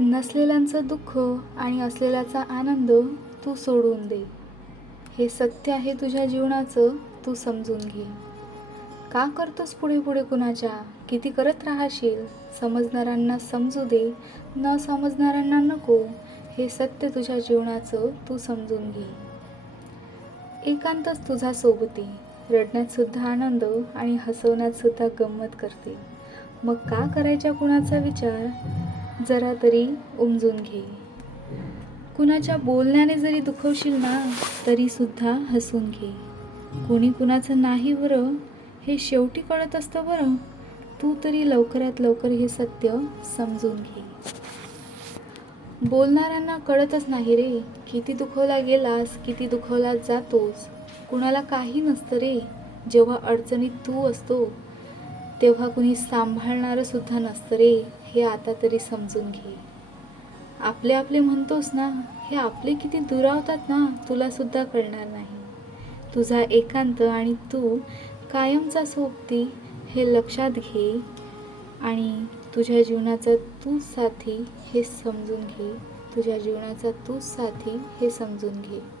नसलेल्यांचं दुःख आणि असलेल्याचा आनंद तू सोडून दे. हे सत्य आहे तुझ्या जीवनाचं, तू समजून घे. का करतोस पुढे पुढे कुणाच्या? किती करत राहशील? समजणाऱ्यांना समजू दे, न समजणाऱ्यांना नको. हे सत्य तुझ्या जीवनाचं तू समजून घे. एकांतच तुझा सोबती, रडण्यात सुद्धा आनंद आणि हसवण्यात सुद्धा गंमत करते. मग का करायच्या कुणाचा विचार? जरा तरी उमजून घे. कुणाच्या बोलण्याने जरी दुखवशील ना, तरी सुद्धा हसून घे. कुणी कुणाचं नाही बरं हे शेवटी कळत असतं बरं. तू तरी लवकरात लवकर हे सत्य समजून घे. बोलणाऱ्यांना कळतच नाही रे, किती दुखवला गेलास, किती दुखवला जातोस. कुणाला काही नसतं रे. जेव्हा अडचणीत तू असतो तेव्हा कुणी सांभाळणारं सुद्धा नसतं रे, हे आता तरी समजून घे. आपले आपले म्हणतोस ना, हे आपले किती दुरावतात ना, तुला सुद्धा कळणार नाही. तुझा एकांत आणि तू कायमचा सोबती हे लक्षात घे आणि तुझ्या जीवनाचा तूच साथी हे समजून घे. तुझ्या जीवनाचा तूच साथी हे समजून घे.